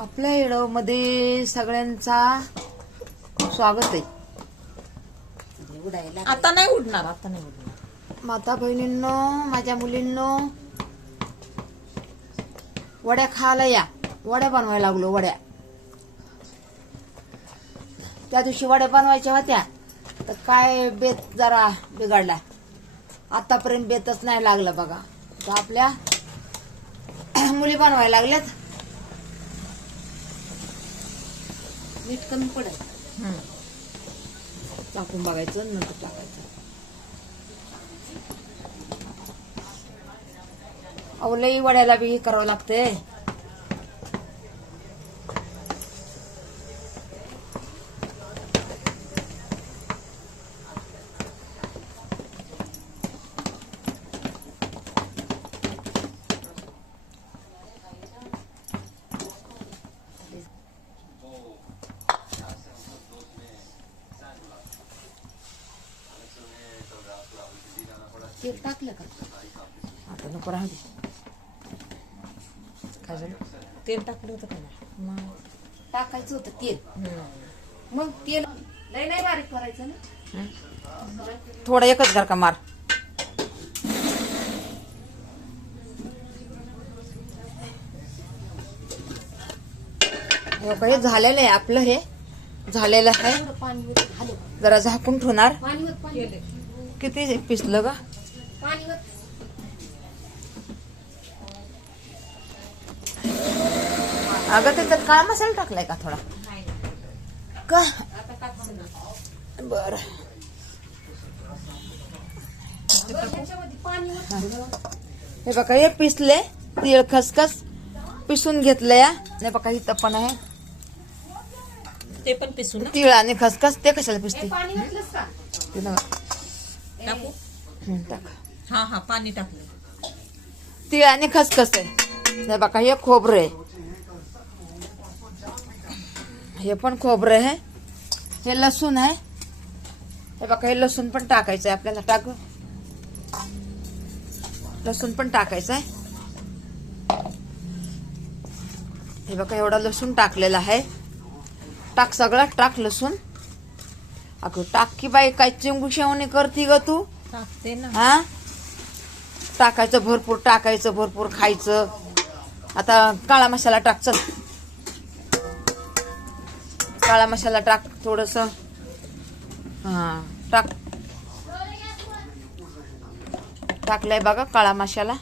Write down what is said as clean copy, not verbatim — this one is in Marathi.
आपल्या येडवमध्ये सगळ्यांचा स्वागत आहे. आता नाही उडणार, आता नाही उडणार. माता बहिणींनो, माझ्या मुलींनो, वड्या खायला या. वड्या बनवायला लागलो. वड्या त्या दिवशी वड्या बनवायच्या होत्या तर काय बेत जरा बिघडला. आतापर्यंत बेतच नाही लागलं बघा. तर आपल्या मुली बनवायला लागल्यात. मीठ कमी पडत टाकून बघायचं, नंतर टाकायचं. अहो लई वड्याला बी करावं लागते. तेल टाकलं का आता? नको राहू दे. काय झालं? तेल टाकलं होतं का नाही? मग टाकायचं होतं तेल. मग तेल लय नाही बारीक करायचं ना. थोडा एकच घर का मार. हे झालेलं आहे आपलं. हे झालेलं आहे. जरा झाकून ठेवणार. किती पिसलं का? अगं त्याच्यात काळा मसाला टाकलाय का थोडा? का बर. हे बघा, हे पिसले. तीळ खसखस पिसून घेतलंय. नाही बघा, इथं पण आहे ते पण पिसू ना. तीळ आणि खसखस. ते कशाला पिसते? टाकू. टाक. हा हा, पाणी टाकलं. तीळ आणि खसखस आहे. नाही बघा, हे खोबरं आहे. हे पण खोबरं आहे. हे लसूण आहे. हे बघा, हे लसूण पण टाकायचं आहे आपल्याला. टाकू. लसूण पण टाकायचं आहे. हे बघा, एवढा लसूण टाकलेला आहे. टाक सगळा, टाक लसूण. अगं टाक की बाई, काय चिंगू शेवणी करती ग तू? टाकते ना. हा, टाकायचं भरपूर, टाकायचं भरपूर, खायचं. आता काळा मसाला टाक. चल, काळा मसाला टाक थोडस. हा टाक. टाकलाय बघा काळा मसाला.